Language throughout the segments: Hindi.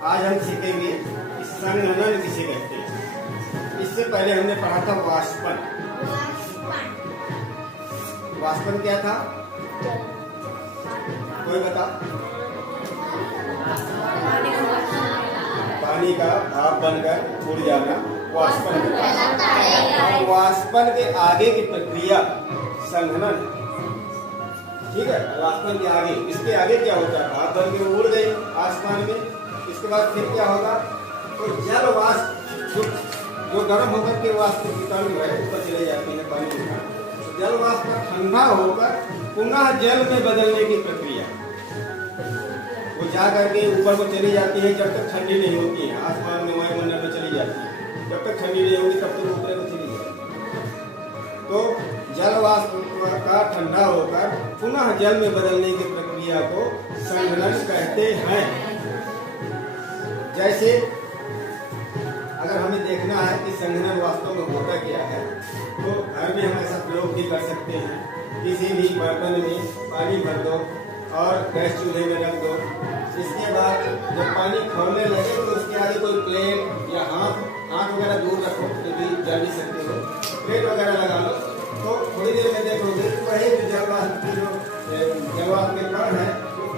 आज हम सीखेंगे कि संघनन किसे कहते हैं। इससे पहले हमने पढ़ा था वाष्पन। वाष्पन क्या था? कोई बता? पानी का भाप बनकर उड़ जाना वाष्पन। अब वाष्पन के आगे की प्रक्रिया संघनन। ठीक है, वाष्पन के आगे, इसके आगे क्या होता है? भाप बन के उड़ गई आसमान में। इसके बाद फिर क्या होगा? तो जल वाष्प जो गर्म होकर के वाष्प कीटाणु है ऊपर चले जाते हैं पानी में। तो जल वाष्प का ठंडा होकर पुनः जल में बदलने की प्रक्रिया, वो जा करके ऊपर को चली जाती है जब तक ठंडी नहीं होती है। आसमान में वायुमंडल में चली जाती है, जब तक ठंडी नहीं होगी तब तक ऊपर को चली जाती है। तो जल वाष्प का ठंडा होकर पुनः जल में बदलने की प्रक्रिया को संघनन कहते हैं। जैसे अगर हमें देखना है कि संघनन वास्तव में होता क्या है, तो घर में हम ऐसा प्रयोग भी कर सकते हैं। किसी भी बर्तन में पानी भर दो और गैस चूल्हे में रख दो। इसके बाद जब पानी खौलने लगे तो उसके आगे कोई प्लेट या हाथ वगैरह दूर रखो, तो भी जल भी सकते हो। प्लेट वगैरह लगा लो, तो थोड़ी देर में देखोगे वही जलवाष्प की जो जलवाष्प के कण है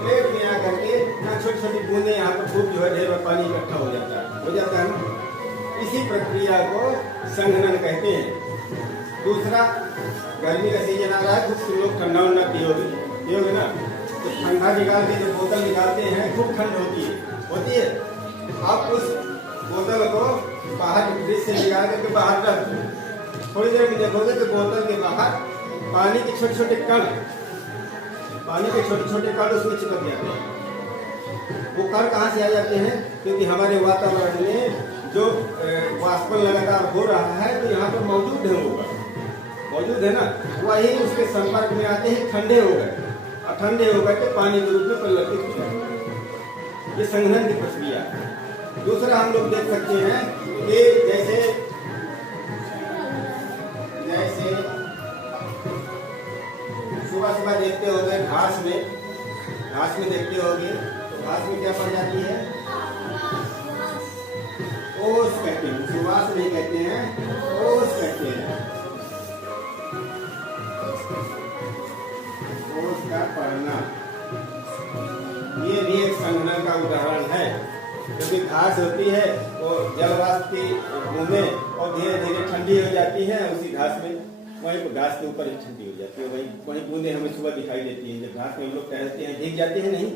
प्लेट में आकर के छोटी छोटी बूंदे यहाँ पर खूब जो है ढेर में पानी इकट्ठा हो जाता है ना। इसी प्रक्रिया को संघनन कहते हैं। दूसरा, गर्मी का सीजन आ रहा है, खूब लोग ठंडा उंडा पियोगे ना, तो ठंडा निकाल के जो बोतल निकालते हैं खूब ठंड होती है। आप उस बोतल को बाहर फ्रिज से निकाल करके बाहर रख दो। थोड़ी देर में देखोगे कि बोतल के बाहर पानी के छोटे छोटे कण उसमें चिपक जाते हैं। वो कण कहाँ से आ जाते हैं? क्योंकि हमारे वातावरण में जो वाष्पन लगातार हो रहा है तो यहाँ पर मौजूद है ना, वही उसके संपर्क में आते ही ठंडे हो गए और ठंडे होकर के पानी के रूप में परिवर्तित हो जाए। ये संघनन की प्रक्रिया है। दूसरा हम लोग देख सकते हैं कि जैसे सुबह देखते होंगे घास में देखते होंगे, तो घास में क्या पड़ जाती है? ओस कहते हैं, सुबास नहीं कहते हैं, ओस कहते हैं। ओस का पड़ना, ये भी एक संघनन का उदाहरण है। क्योंकि घास होती है वो जलवाष्प की बूंदें और धीरे धीरे ठंडी हो जाती है उसी घास में, वहीं घास के ऊपर ही ठंडी हो जाती है, वहीं बूंदें हमें सुबह दिखाई देती है। जब घास में हम लोग टहलते हैं भीग जाते हैं, नहीं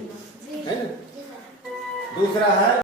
है ना। दूसरा है